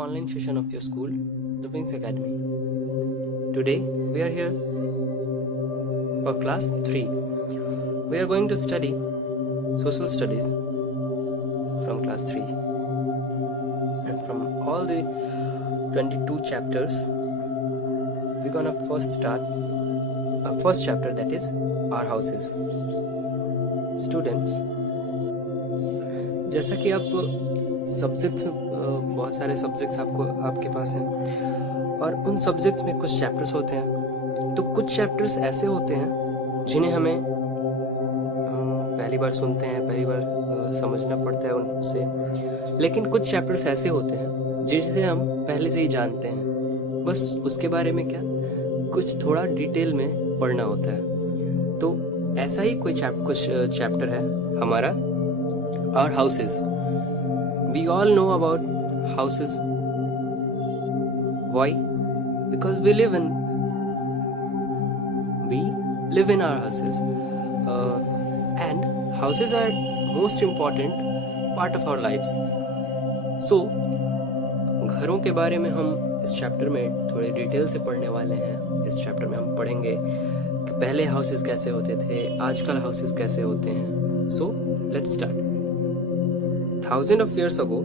online session of your school, the Wings Academy. Today we are here for class 3. We are going to study social studies from class 3. And from all the 22 chapters, we're gonna first start our first chapter, that is our houses. Students, जैसा कि आप subjects में बहुत सारे subjects आपके पास हैं और उन सब्जेक्ट्स में कुछ चैप्टर्स होते हैं, तो कुछ चैप्टर्स ऐसे होते हैं जिन्हें हमें पहली बार सुनते हैं, पहली बार समझना पड़ता है उनसे, लेकिन कुछ चैप्टर्स ऐसे होते हैं जिसे हम पहले से ही जानते हैं, बस उसके बारे में क्या कुछ थोड़ा डिटेल में पढ़ना होता है। तो ऐसा ही कुछ चैप्टर है हमारा our houses. We all know about houses. Why? Because we live in our houses, and houses are most important part of our lives. So घरों के बारे में हम इस चैप्टर में थोड़ी डिटेल से पढ़ने वाले हैं। इस चैप्टर में हम पढ़ेंगे कि पहले हाउसेस कैसे होते थे, आजकल हाउसेस कैसे होते हैं। So let's start. Thousands of years ago,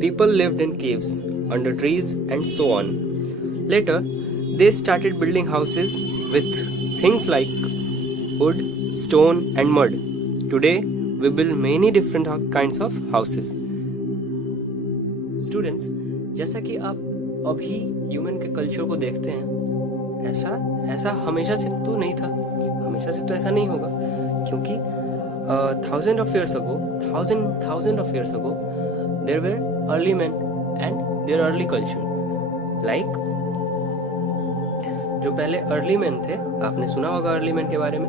people lived in caves, under trees, and so on. Later, they started building houses with things like wood, stone, and mud. Today, we build many different kinds of houses. Students, जैसा कि आप अभी human के culture को देखते हैं, ऐसा हमेशा से तो नहीं था, हमेशा से तो ऐसा नहीं होगा, क्योंकि thousand of years ago, there were early men and their early culture. Like जो पहले early men थे, आपने सुना होगा early men के बारे में,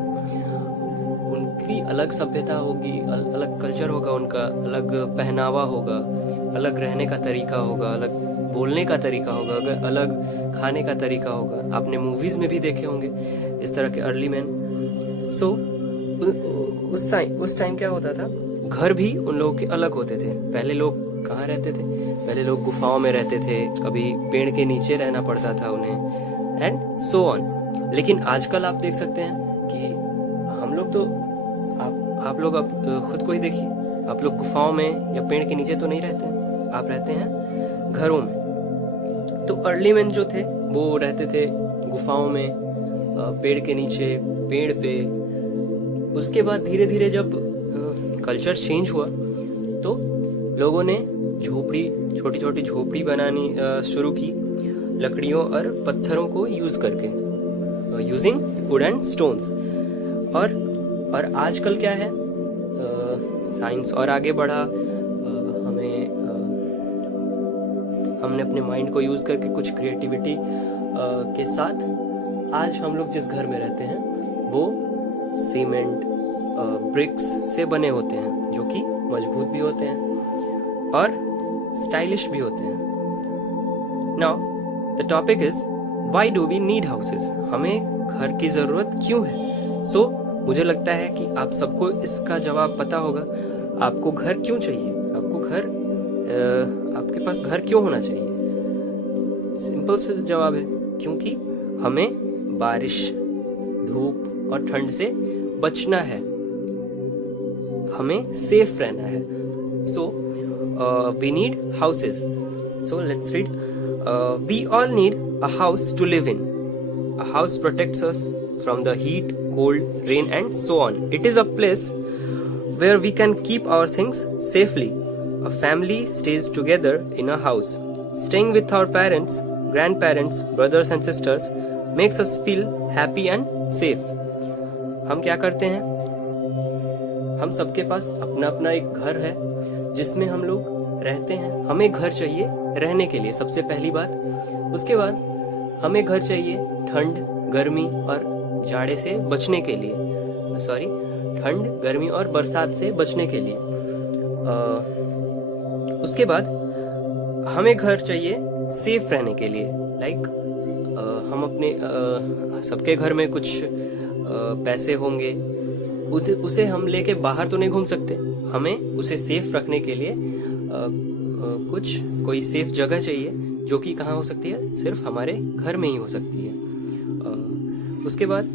उनकी अलग सभ्यता होगी, अलग कल्चर होगा, उनका अलग पहनावा होगा, अलग रहने का तरीका होगा, अलग बोलने का तरीका होगा, अलग खाने का तरीका होगा। आपने मूवीज में भी देखे होंगे इस तरह के early men. So उस टाइम क्या होता था, घर भी उन लोगों के अलग होते थे। पहले लोग कहाँ रहते थे? पहले लोग गुफाओं में रहते थे, कभी पेड़ के नीचे रहना पड़ता था उन्हें, एंड सो ऑन। लेकिन आजकल आप देख सकते हैं कि हम लोग तो आप लोग अब खुद को ही देखिए, आप लोग गुफाओं में या पेड़ के नीचे तो नहीं रहते हैं, आप रहते हैं घरों में। तो अर्ली मैन जो थे वो रहते थे गुफाओं में, पेड़ के नीचे, पेड़ पे। उसके बाद धीरे धीरे जब कल्चर चेंज हुआ तो लोगों ने छोटी छोटी झोपड़ी बनानी शुरू की, लकड़ियों और पत्थरों को यूज करके, यूजिंग वुड एंड स्टोन्स। और आजकल क्या है, साइंस और आगे बढ़ा, हमने अपने माइंड को यूज करके कुछ क्रिएटिविटी के साथ आज हम लोग जिस घर में रहते हैं वो सीमेंट, ब्रिक्स से बने होते हैं, जो कि मजबूत भी होते हैं और स्टाइलिश भी होते हैं। Now the topic is why do we need houses? हमें घर की जरूरत क्यों है? सो मुझे लगता है कि आप सबको इसका जवाब पता होगा। आपको घर क्यों चाहिए? आपके पास घर क्यों होना चाहिए? सिंपल से जवाब है, क्योंकि हमें बारिश, धूप और ठंड से बचना है, हमें सेफ रहना है। So we need houses. So let's read. We all need a house to live in. A house protects us from the heat, cold, rain and so on. It is a place where we can keep our things safely. A family stays together in a house. Staying with our parents, grandparents, brothers and sisters makes us feel happy and safe. हम क्या करते हैं, हम सबके पास अपना अपना एक घर है जिसमें हम लोग रहते हैं। हमें घर चाहिए रहने के लिए, सबसे पहली बात। उसके बाद हमें घर चाहिए ठंड, गर्मी और जाड़े से बचने के लिए, ठंड, गर्मी और बरसात से बचने के लिए। उसके बाद हमें घर चाहिए सेफ रहने के लिए। लाइक हम अपने सबके घर में कुछ पैसे होंगे, उसे हम लेके बाहर तो नहीं घूम सकते, हमें उसे सेफ रखने के लिए कुछ कोई सेफ जगह चाहिए, जो कि कहाँ हो सकती है, सिर्फ हमारे घर में ही हो सकती है। उसके बाद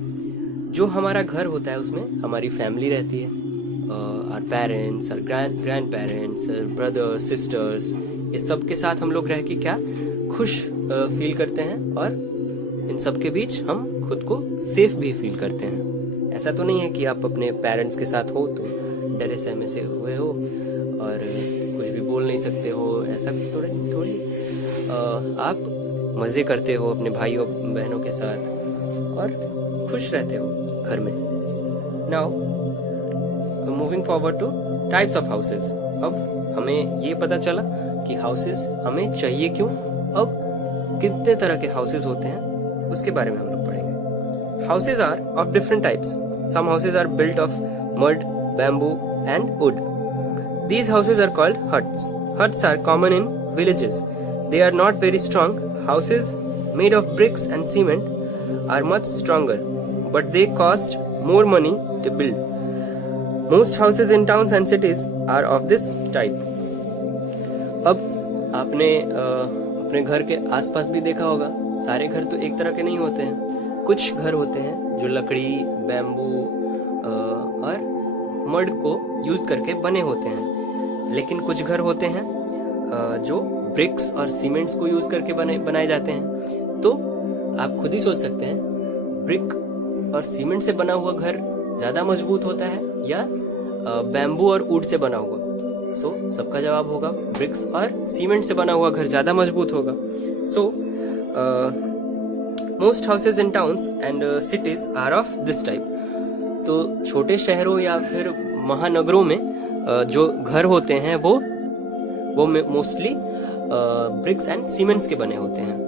जो हमारा घर होता है उसमें हमारी फैमिली रहती है, our parents, our grand parents, brothers, sisters, इस सब के साथ हम लोग रह के क्या खुश फील करते हैं, और इन सब के बीच हम खुद को सेफ भी फील करते हैं। ऐसा तो नहीं है कि आप अपने पेरेंट्स के साथ हो तो डरे सहमे से हुए हो और कुछ भी बोल नहीं सकते हो, ऐसा थोड़ी आप मज़े करते हो अपने भाइयों बहनों के साथ और खुश रहते हो घर में। Now moving forward two types of houses. अब हमें ये पता चला कि हाउसेस हमें चाहिए क्यों। अब कितने तरह के हाउसेस होते हैं उसके बारे में हम लोग पढ़ेंगे। Houses are of different types. Some houses are built of mud, bamboo and wood. These houses are called huts. Huts are common in villages. They are not very strong. Houses made of bricks and cement are much stronger, but they cost more money to build. Most houses in towns and cities are of this type. अब आपने अपने घर के आसपास भी देखा होगा, सारे घर तो एक तरह के नहीं होते हैं। कुछ घर होते हैं जो लकड़ी, बैम्बू और मड को यूज करके बने होते हैं, लेकिन कुछ घर होते हैं जो ब्रिक्स और सीमेंट्स को यूज करके बनाए जाते हैं। तो आप खुद ही सोच सकते हैं, ब्रिक और सीमेंट से बना हुआ घर ज्यादा मजबूत होता है या बैम्बू और वुड से बना हुआ? सबका जवाब होगा ब्रिक्स और सीमेंट से बना हुआ घर ज्यादा मजबूत होगा। Most houses in towns and cities are of this type. तो छोटे शहरों या फिर महानगरों में जो घर होते हैं वो मोस्टली ब्रिक्स एंड सीमेंट्स के बने होते हैं।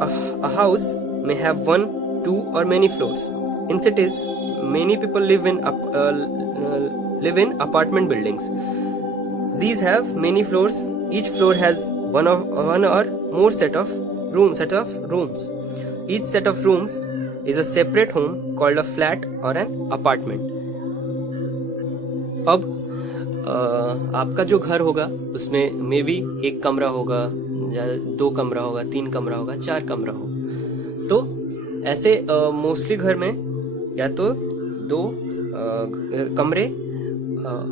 A house may have 1, 2 or many floors. In cities, many people live in apartment buildings. These have many floors. Each floor has one or more set of rooms. Each set of rooms is a separate home called a flat or an apartment. अब आपका जो घर होगा उसमें may be एक कमरा होगा या 2 कमरा होगा, 3 कमरा होगा, 4 कमरा होगा। तो ऐसे मोस्टली घर में या तो 2 कमरे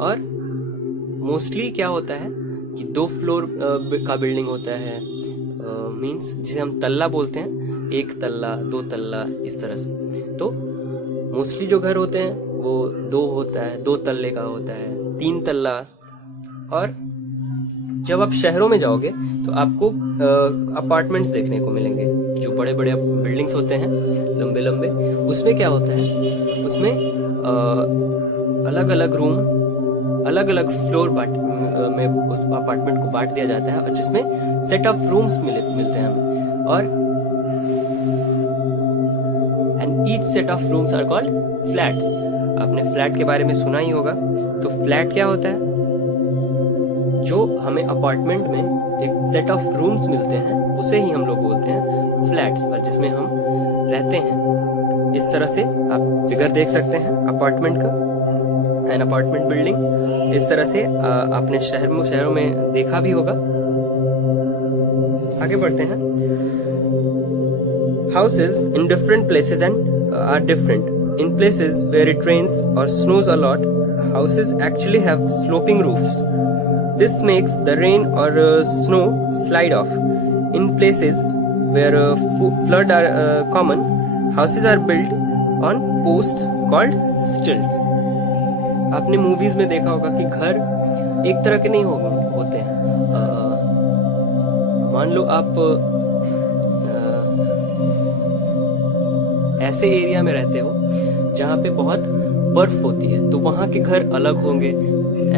और मोस्टली क्या होता है कि 2 फ्लोर का बिल्डिंग होता है, मींस जिसे हम तल्ला बोलते हैं, 1 तल्ला, 2 तल्ला, इस तरह से। तो मोस्टली जो घर होते हैं वो 2 होता है, 2 तल्ले का होता है, 3 तल्ला। और जब आप शहरों में जाओगे तो आपको अपार्टमेंट्स देखने को मिलेंगे, जो बड़े बड़े बिल्डिंग्स होते हैं लंबे लंबे। उसमें क्या होता है, उसमें अलग अलग रूम, अलग अलग फ्लोर में उस अपार्टमेंट को बांट दिया जाता है, और जिसमें सेट ऑफ रूम्स मिलते हैं हमें। और and each set of rooms are called flats. आपने फ्लैट के बारे में सुना ही होगा। तो फ्लैट क्या होता है? जो हमें अपार्टमेंट में एक सेट ऑफ रूम्स मिलते हैं उसे ही हम लोग बोलते हैं फ्लैट्स, और जिसमें हम रहते हैं। इस तरह से आप फिगर देख सकते हैं अपार्टमेंट का, एन अपार्टमेंट बिल्डिंग। इस तरह से आपने शहरों में देखा भी होगा। आगे बढ़ते हैं। Houses in different places and are different. In places where it rains or snows a lot, houses actually have sloping roofs. This makes the rain or snow slide off. In places where flood are common, houses are built on posts called stilts. आपने movies में देखा होगा कि घर एक तरह के नहीं होते हैं। मान लो आप ऐसे एरिया में रहते हो जहाँ पे बहुत बर्फ होती है, तो वहाँ के घर अलग होंगे।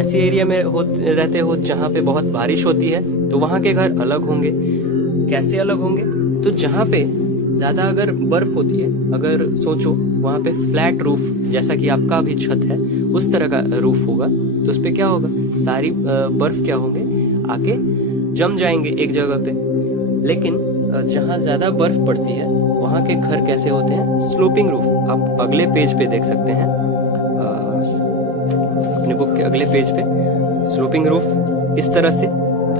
ऐसे एरिया में रहते हो जहाँ पे बहुत बारिश होती है, तो वहाँ के घर अलग होंगे। कैसे अलग होंगे? तो जहाँ पे ज्यादा अगर बर्फ होती है, अगर सोचो वहाँ पे फ्लैट रूफ, जैसा कि आपका भी छत है उस तरह का रूफ होगा, तो उस पे क्या होगा, सारी बर्फ क्या होंगे, आके जम जाएंगे एक जगह पे। लेकिन जहाँ ज्यादा बर्फ पड़ती है वहाँ के घर कैसे होते हैं? Sloping roof. आप अगले पेज पे देख सकते हैं, अपने बुक के अगले पेज पे स्लोपिंग रूफ इस तरह से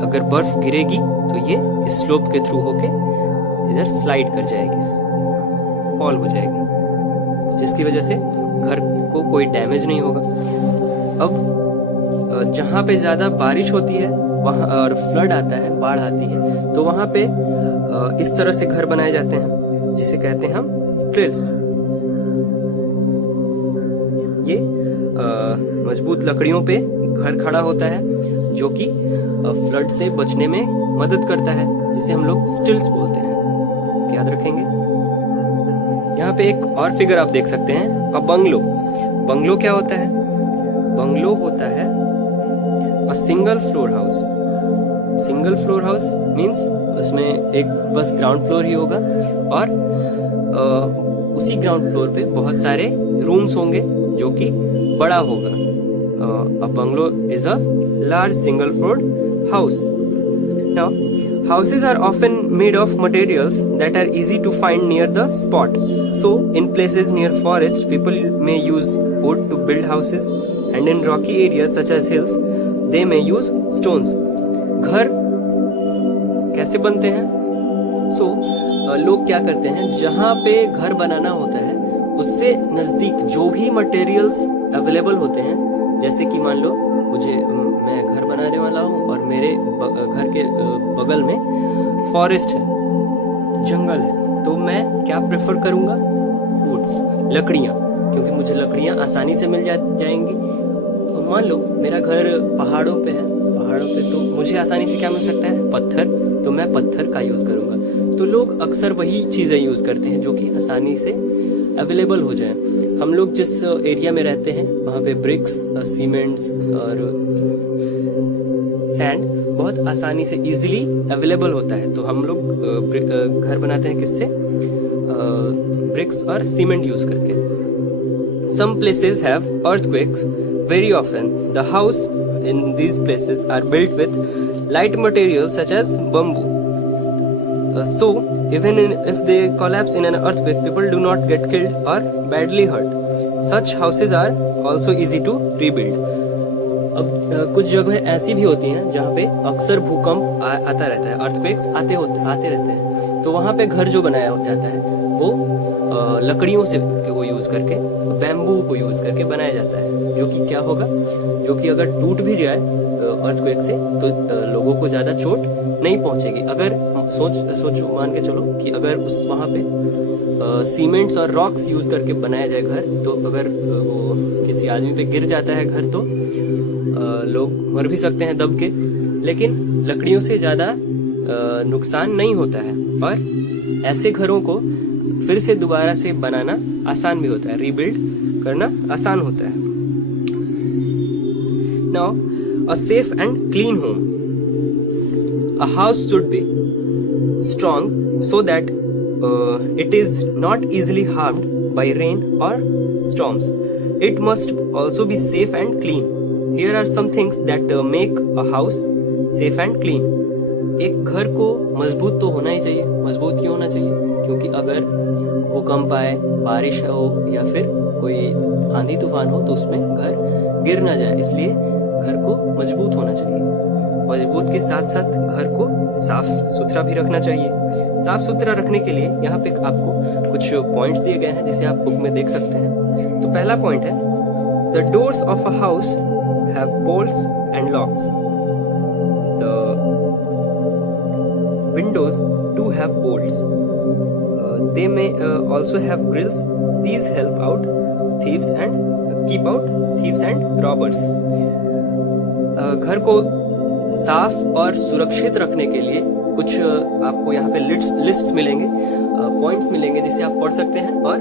अगर बर्फ गिरेगी तो ये इस स्लोप के थ्रू होके इधर स्लाइड कर जाएगी, फॉल हो जाएगी, जिसकी वजह से घर को कोई डैमेज नहीं होगा। अब जहाँ पे ज़्यादा बारिश होती है वहाँ और फ्लड आता है, बाढ़ आती है, तो वहाँ पे इस तरह से घर बनाए जाते हैं जिसे कहते हैं हम स्टिल्ट्स। ये मजबूत लकड़ियों पे घर खड़ा होता है जो कि फ्लड से बचने में मदद करता है, जिसे हम लोग स्टिल्ट्स बोलते हैं। याद रखेंगे। यहाँ पे एक और फिगर आप देख सकते हैं, अ बंगलो। बंगलो क्या होता है? बंगलो होता है a single floor house. Single floor house means उसमें एक बस ग्राउंड फ्लोर ही होगा और उसी ग्राउंड फ्लोर पे बहुत सारे रूम्स होंगे जो कि बड़ा होगा। A bungalow is a large single floor house. Now, houses are often made of materials that are easy to find near the spot. So, in places near forest, people may use wood to build houses, and in rocky areas such as hills, they may use stones. घर कैसे बनते हैं? So, लोग क्या करते हैं, जहाँ पे घर बनाना होता है उससे नजदीक जो भी मटेरियल्स अवेलेबल होते हैं, जैसे कि मान लो मैं घर बनाने वाला हूँ और मेरे घर के बगल में फॉरेस्ट है, जंगल है, तो मैं क्या प्रेफर करूँगा? वुड्स, लकड़ियाँ, क्योंकि मुझे लकड़ियाँ आसानी से मिल जाएंगी। मान लो मेरा घर पहाड़ों पे है, पहाड़ों पे तो मुझे आसानी से क्या मिल सकता है? पत्थर, तो मैं पत्थर का यूज़ करूँगा। तो लोग अक्सर वही चीज़ें यूज़ करते हैं जो कि आसानी से अवेलेबल हो जाए। हम लोग जिस एरिया में रहते हैं वहाँ पे ब्रिक्स, सीमेंट्स और सैंड बहुत आसानी से इजीली अवेलेबल होता है, तो हम लोग घर बनाते हैं किससे? ब्रिक्स और सीमेंट यूज करके। Some places have earthquakes very often. The house in these places are built with light materials such as bamboo. So, even if they collapse in an earthquake, people do not get killed or badly hurt. Such houses are also easy to rebuild. अब कुछ जगह ऐसी भी होती हैं जहाँ पे अक्सर भूकंप आता रहता है, अर्थक्वेक्स आते रहते हैं, तो वहाँ पे घर जो बनाया जाता है वो लकड़ियों से वो यूज करके, बैम्बू को यूज करके बनाया जाता है, जो कि क्या होगा, जो कि अगर टूट भी जाए अर्थक्वेक से तो लोगों को ज्यादा चोट नहीं पहुंचेगी। अगर सोचो मान के चलो कि अगर उस वहाँ पे सीमेंट्स और रॉक्स यूज करके बनाया जाए घर, तो अगर वो किसी आदमी पे गिर जाता है घर तो लोग मर भी सकते हैं दब के, लेकिन लकड़ियों से ज्यादा नुकसान नहीं होता है और ऐसे घरों को फिर से दोबारा से बनाना आसान भी होता है, रीबिल्ड करना आसान होता है। Now a safe and clean home, a house should be strong so that it is not easily harmed by rain or storms. It must also be safe and clean. Here are some things that make a house safe and clean. एक घर को मजबूत तो होना ही चाहिए। मजबूत क्यों होना चाहिए? क्योंकि अगर भूकंप आए, बारिश हो या फिर कोई आंधी तूफान हो तो उसमें घर गिर ना जाए, इसलिए घर को मजबूत होना चाहिए। मजबूत के साथ साथ घर को साफ सुथरा भी रखना चाहिए। साफ सुथरा रखने के लिए यहाँ पे आपको कुछ पॉइंट्स दिए गए हैं जिसे आप बुक में देख सकते हैं। तो पहला पॉइंट है, the doors of a house have bolts and locks, the windows do have bolts, they may also have grills, these help out thieves and keep out thieves and robbers. घर को साफ और सुरक्षित रखने के लिए कुछ आपको यहाँ पे लिस्ट मिलेंगे, पॉइंट्स मिलेंगे जिसे आप पढ़ सकते हैं और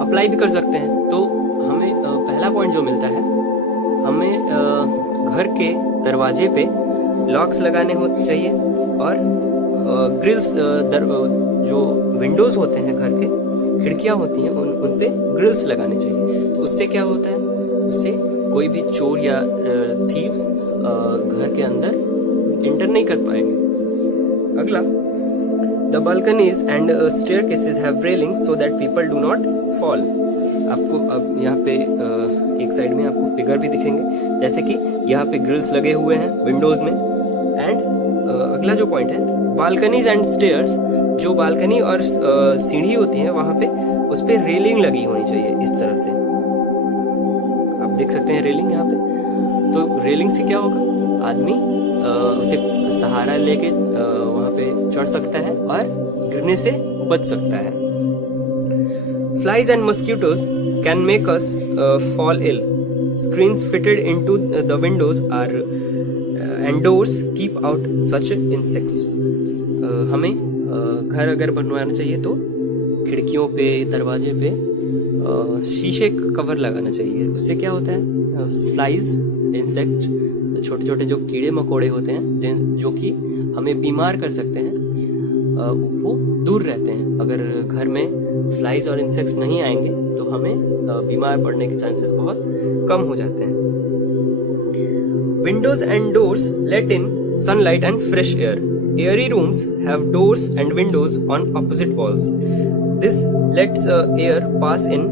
अप्लाई भी कर सकते हैं। तो हमें पहला पॉइंट जो मिलता है, हमें घर के दरवाजे पे लॉक्स लगाने चाहिए और ग्रिल्स, जो विंडोज होते हैं घर के, खिड़कियां होती हैं उन पे ग्रिल्स लगाने चाहिए। तो उससे क्या होता है, उससे कोई भी चोर या थीव्स घर के अंदर इंटर नहीं कर पाएंगे। अगला, the balconies and staircases have railing so that people do not fall. आपको अब यहाँ पे एक साइड में आपको फिगर भी दिखेंगे, जैसे कि यहाँ पे ग्रिल्स लगे हुए हैं विंडोज में, एंड अगला जो पॉइंट है, बालकनीज एंड स्टेयर्स, जो बालकनी और सीढ़ी होती है वहां पे उस पे रेलिंग लगी होनी चाहिए इस तरह से। आप देख सकते हैं रेलिंग यहाँ पे। तो रेलिंग से क्या होगा, आदमी उसे सहारा लेके वहां पे चढ़ सकता है और गिरने से बच सकता है। Flies and mosquitoes can make us fall ill. Screens fitted into the windows are and doors keep out such insects. हमें घर अगर बनवाना चाहिए तो खिड़कियों पे, दरवाजे पे शीशे का कवर लगाना चाहिए। उससे क्या होता है, फ्लाइज, इंसेक्ट्स, छोटे छोटे जो कीड़े मकोड़े होते हैं जो कि हमें बीमार कर सकते हैं, वो दूर रहते हैं। अगर घर में फ्लाइज और इंसेक्ट्स नहीं आएंगे तो हमें बीमार पड़ने के चांसेस बहुत कम हो जाते हैं। Windows and doors let in sunlight and fresh air. Airy rooms have doors and windows on opposite walls. This lets air pass in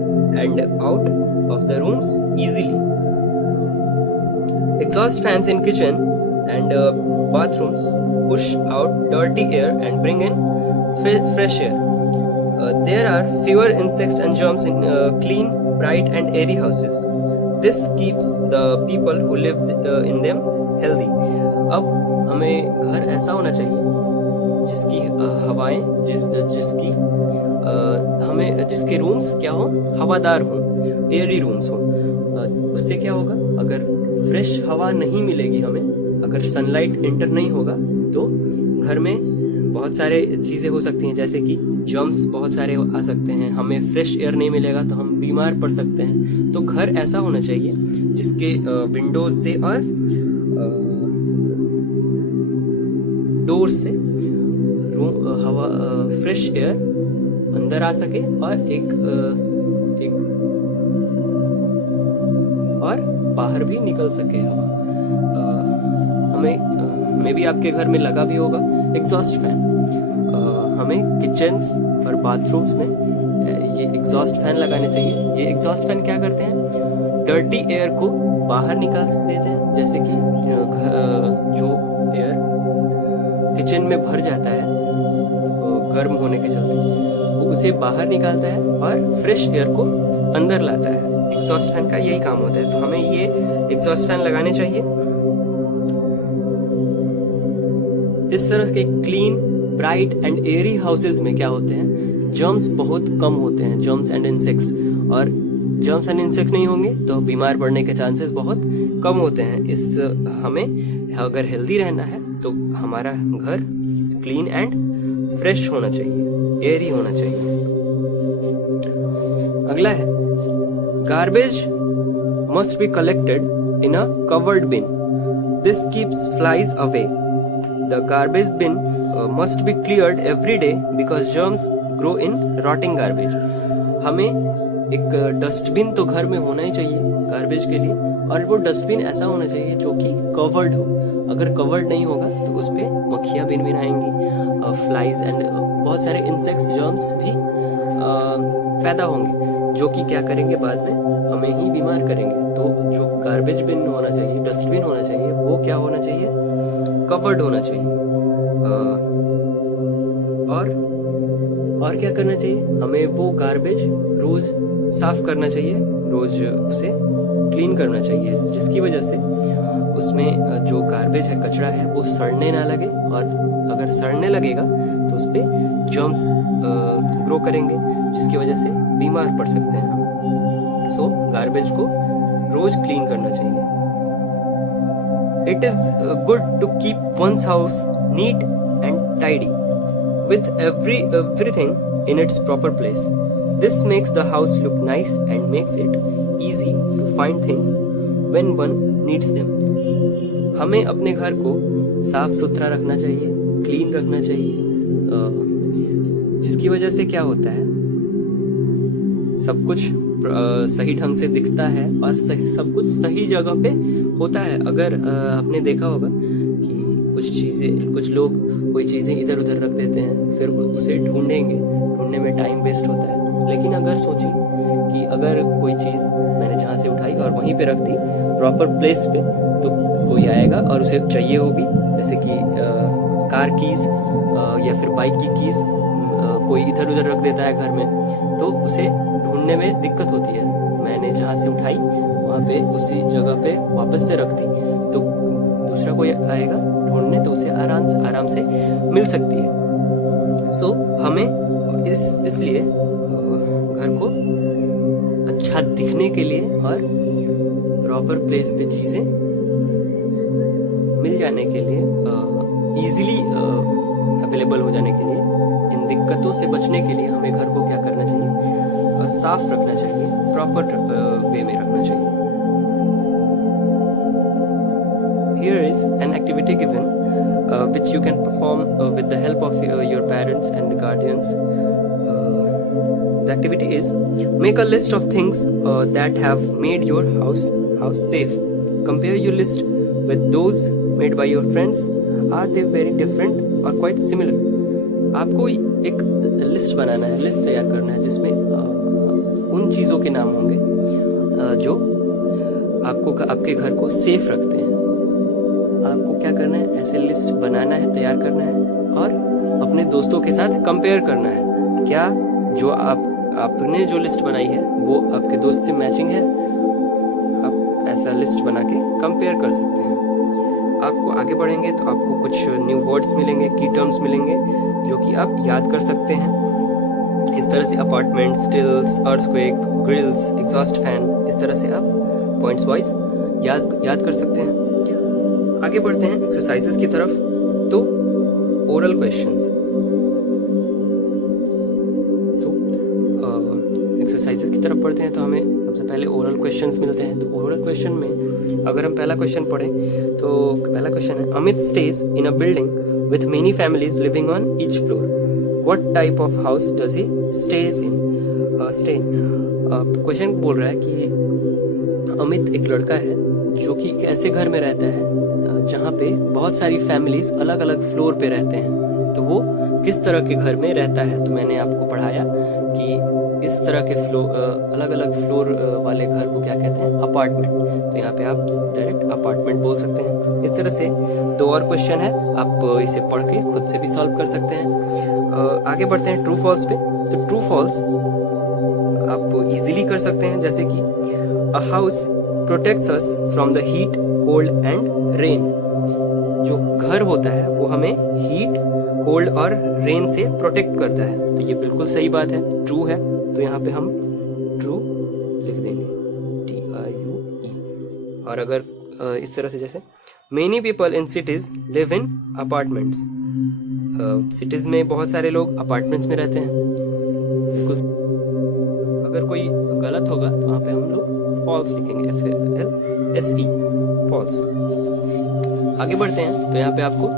and out of the rooms easily. Exhaust fans in kitchen and bathrooms push out dirty air and bring in fresh air. There are fewer insects and germs in clean, bright and airy houses. This keeps the people who live in them healthy. अब हमें घर ऐसा होना चाहिए जिसकी हवाएं जिसके rooms क्या हो, हवादार हो, एयरी रूम्स हो। उससे क्या होगा, अगर फ्रेश हवा नहीं मिलेगी हमें, अगर सनलाइट एंटर नहीं होगा तो घर में बहुत सारे चीजें हो सकती हैं, जैसे कि जर्म्स बहुत सारे आ सकते हैं। हमें फ्रेश एयर नहीं मिलेगा तो हम बीमार पड़ सकते हैं। तो घर ऐसा होना चाहिए जिसके विंडोज से और डोर से हवा, फ्रेश एयर अंदर आ सके और एक और बाहर भी निकल सके हवा। हमें भी आपके घर में लगा भी होगा एग्जॉस्ट फैन। हमें किचन्स और बाथरूम्स में ये एग्जॉस्ट फैन लगाने चाहिए। ये एग्जॉस्ट फैन क्या करते हैं, डर्टी एयर को बाहर निकाल देते हैं। जैसे कि जो एयर किचन में भर जाता है गर्म होने के चलते, वो उसे बाहर निकालता है और फ्रेश एयर को अंदर लाता है। एग्जॉस्ट फैन का यही काम होता है। तो हमें ये एग्जॉस्ट फैन लगाने चाहिए। इस तरह के clean, bright and Airy houses में क्या होते हैं, जर्म्स बहुत कम होते हैं, जर्म्स एंड इंसेक्ट्स। और जर्म्स एंड इंसेक्ट नहीं होंगे तो बीमार पड़ने के चांसेस बहुत कम होते हैं। हमें अगर हेल्दी रहना है तो हमारा घर क्लीन एंड फ्रेश होना चाहिए, एयरी होना चाहिए। अगला है, garbage must be collected in a covered bin. This keeps flies away. The garbage bin must be cleared every day because germs grow in rotting garbage. हमें एक डस्टबिन तो घर में होना ही चाहिए गार्बेज के लिए, और वो डस्टबिन ऐसा होना चाहिए जो कि कवर्ड हो। अगर कवर्ड नहीं होगा तो उस पे मक्खियाँ भिन आएंगी, फ्लाइज एंड बहुत सारे इंसेक्ट्स, जर्म्स भी पैदा होंगे जो कि क्या करेंगे, बाद में हमें ही बीमार करेंगे। तो जो गार्बेज बिन होना चाहिए, डस्टबिन होना चाहिए, वो क्या होना चाहिए, कवर्ड होना चाहिए। और क्या करना चाहिए, हमें वो गार्बेज रोज साफ करना चाहिए, रोज उसे क्लीन करना चाहिए, जिसकी वजह से उसमें जो गार्बेज है, कचरा है, वो सड़ने ना लगे। और अगर सड़ने लगेगा तो उस पर जर्म्स ग्रो करेंगे, जिसकी वजह से बीमार पड़ सकते हैं हम। सो गार्बेज को रोज क्लीन करना चाहिए। It is good to keep one's house neat and tidy, with everything in its proper place. This makes the house look nice and makes it easy to find things when one needs them. हमें अपने घर को साफ सुथरा रखना चाहिए, clean रखना चाहिए, जिसकी वजह से क्या होता है, सब कुछ सही ढंग से दिखता है और सब कुछ सही जगह पे होता है। अगर आपने देखा होगा कि कुछ लोग कोई चीज़ें इधर उधर रख देते हैं, फिर उसे ढूंढने में टाइम वेस्ट होता है। लेकिन अगर सोचिए कि अगर कोई चीज़ मैंने जहाँ से उठाई और वहीं पे रख दी प्रॉपर प्लेस पे, तो कोई आएगा और उसे चाहिए होगी, जैसे कि कार कीज़ या फिर बाइक की कीज़ कोई इधर उधर रख देता है घर में, तो उसे ढूंढने में दिक्कत होती है। मैंने जहाँ से उठाई वहाँ पे उसी जगह पे वापस से रख दी, तो दूसरा कोई आएगा ढूंढने, तो उसे आराम से मिल सकती है। सो हमें इसलिए घर को अच्छा दिखने के लिए और प्रॉपर प्लेस पे चीज़ें मिल जाने के लिए, इजीली अवेलेबल हो जाने के लिए, इन दिक्कतों से बचने के लिए हमें घर को क्या करना चाहिए, साफ रखना चाहिए, प्रॉपर वे में रखना चाहिए। Here is an activity given which you can perform with the help of your parents and guardians. The activity is make a list of things that have made your house safe. Compare your list with those made by your friends. Are they very different or quite similar? आपको एक list बनाना है, list तैयार करना है जिसमें उन चीज़ों के नाम होंगे जो आपके घर को सेफ रखते हैं। आपको क्या करना है, ऐसे लिस्ट बनाना है, तैयार करना है और अपने दोस्तों के साथ कंपेयर करना है। क्या जो आपने जो लिस्ट बनाई है वो आपके दोस्त से मैचिंग है? आप ऐसा लिस्ट बना के कंपेयर कर सकते हैं। आपको आगे बढ़ेंगे तो आपको कुछ न्यू वर्ड्स मिलेंगे, की टर्म्स मिलेंगे जो कि आप याद कर सकते हैं। इस तरह से apartment, stilts, earthquake, grills, exhaust fan, इस तरह से आप पॉइंट्स वाइज याद कर सकते हैं। आगे बढ़ते हैं एक्सरसाइजेस की तरफ। तो ओरल क्वेश्चंस, एक्सरसाइजेस की तरफ पढ़ते हैं तो हमें सबसे पहले ओरल क्वेश्चंस मिलते हैं। तो ओरल क्वेश्चन में अगर हम पहला क्वेश्चन पढ़ें तो पहला क्वेश्चन है, Amit stage in a building with many families living on each floor. What type of house does he stays in? Stay. Question बोल रहा है कि अमित एक लड़का है जो कि एक ऐसे घर में रहता है जहाँ पे बहुत सारी फैमिलीज अलग अलग फ्लोर पे रहते हैं। तो वो किस तरह के घर में रहता है? तो मैंने आपको पढ़ाया कि इस तरह के अलग अलग फ्लोर वाले घर को क्या कहते हैं? अपार्टमेंट। तो यहाँ पे आप डायरेक्ट अपार्टमेंट बोल सकते हैं। इस तरह से दो और क्वेश्चन है, आप इसे पढ़ के खुद से भी सॉल्व कर सकते हैं। आगे बढ़ते हैं ट्रू फॉल्स पे। तो ट्रू फॉल्स आप इजीली कर सकते हैं, जैसे कि अ house protects us from the heat, cold and rain. जो घर होता है वो हमें हीट, कोल्ड और रेन से प्रोटेक्ट करता है। तो ये बिल्कुल सही बात है, ट्रू है। तो यहाँ पे हम ट्रू लिख देंगे, TRUE। और अगर इस तरह से, जैसे many people in cities live in apartments. Cities में बहुत सारे लोग अपार्टमेंट्स में रहते हैं। बिल्कुल, अगर कोई गलत होगा तो वहाँ पे हम लोग फॉल्स लिखेंगे, FALSE, फॉल्स। आगे बढ़ते हैं तो यहाँ पे आपको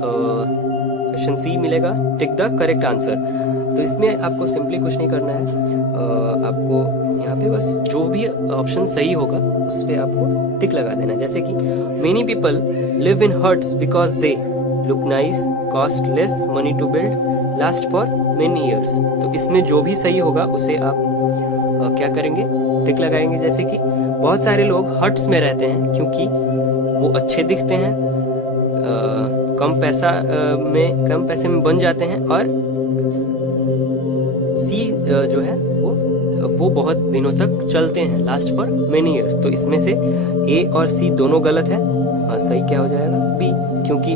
क्वेश्चन सी मिलेगा, टिक द करेक्ट आंसर। तो इसमें आपको सिंपली कुछ नहीं करना है, आपको यहाँ पे बस जो भी ऑप्शन सही होगा उस पे आपको टिक लगा देना है। जैसे कि many people live in huts because they look nice, cost less money to build, last for many years. तो इसमें जो भी सही होगा उसे आप क्या करेंगे, टिक लगाएंगे। जैसे कि बहुत सारे लोग हट्स में रहते हैं क्योंकि वो अच्छे दिखते हैं, कम पैसे में बन जाते हैं, और सी जो है वो बहुत दिनों तक चलते हैं, लास्ट फॉर मेनी ईयर्स। तो इसमें से ए और सी दोनों गलत है, और सही क्या हो जाएगा, बी। क्योंकि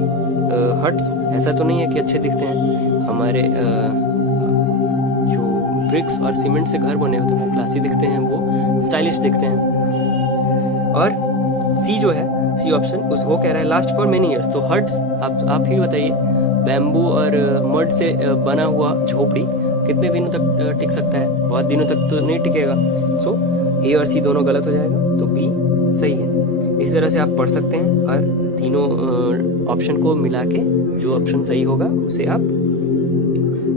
हट्स ऐसा तो नहीं है कि अच्छे दिखते हैं। हमारे जो ब्रिक्स और सीमेंट से घर बने होते हैं वो क्लासी दिखते हैं, वो स्टाइलिश दिखते हैं। और सी जो है, सी ऑप्शन वो कह रहा है लास्ट फॉर मेनी ईयर्स। तो हट्स आप ही बताइए, बैम्बू और मड से बना हुआ झोपड़ी कितने दिनों तक टिक सकता है? बहुत दिनों तक तो नहीं टिकेगा। सो ए और सी दोनों गलत हो जाएगा, तो बी सही है। इस तरह से आप पढ़ सकते हैं और तीनों ऑप्शन को मिला के जो ऑप्शन सही होगा उसे आप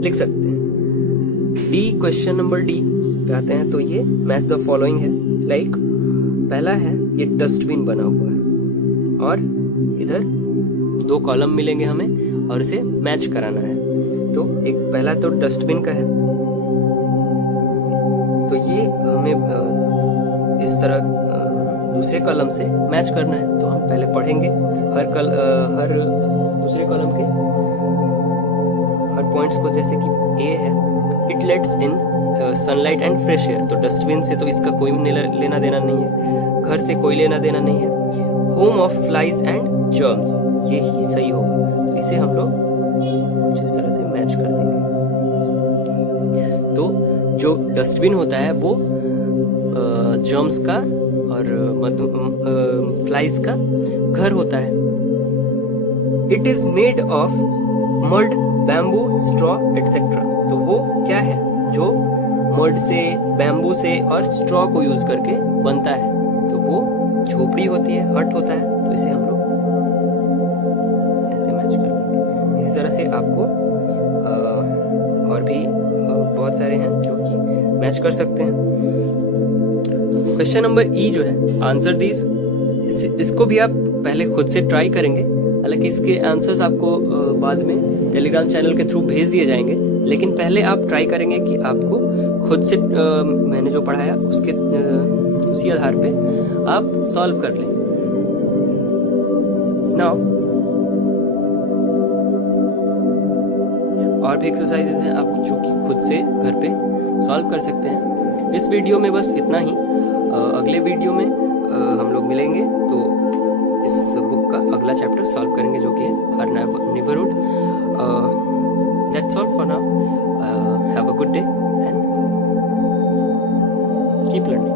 लिख सकते हैं। डी, क्वेश्चन नंबर डी पे आते हैं। तो ये मैच द फॉलोइंग है। पहला है, ये डस्टबिन बना हुआ है और इधर 2 कॉलम मिलेंगे हमें और इसे मैच कराना है। तो एक पहला तो डस्टबिन का है, तो ये हमें इस तरह दूसरे कॉलम से मैच करना है। तो हम पहले पढ़ेंगे हर दूसरे कॉलम के हर पॉइंट्स को, जैसे कि ए है, it let's in sunlight and fresh air. तो डस्टबिन से तो इसका कोई लेना देना नहीं है, घर से कोई लेना देना नहीं है। Home of flies and germs, ये ही सही होगा। तो इसे हम लोग कुछ इस तरह से मैच कर देंगे। तो जो डस्टबिन होता है वो जर्म्स का और फ्लाइज का घर होता है। It is made of mud, bamboo, straw etcetera. तो वो क्या है जो मड से, बैम्बू से और स्ट्रॉ को यूज करके बनता है। तो वो झोपड़ी होती है, हट होता है। तो इसे हम लोग ऐसे मैच कर देंगे। इसी तरह से आपको और भी बहुत सारे हैं जो कि मैच कर सकते हैं। क्वेश्चन नंबर ई जो है, आंसर दीज, इसको भी आप पहले खुद से ट्राई करेंगे। हालांकि इसके आंसर्स आपको बाद में टेलीग्राम चैनल के थ्रू भेज दिए जाएंगे, लेकिन पहले आप ट्राई करेंगे कि आपको खुद से मैंने जो पढ़ाया उसके उसी आधार पे आप सॉल्व कर लें। नाउ और भी एक्सरसाइजेस हैं आप जो कि खुद से घर पे सॉल्व कर सकते हैं। इस वीडियो में बस इतना ही। अगले वीडियो में हम लोग मिलेंगे तो इस बुक का अगला चैप्टर सॉल्व करेंगे जो कि है our neighbourhood. That's all for now. Have a good day and keep learning.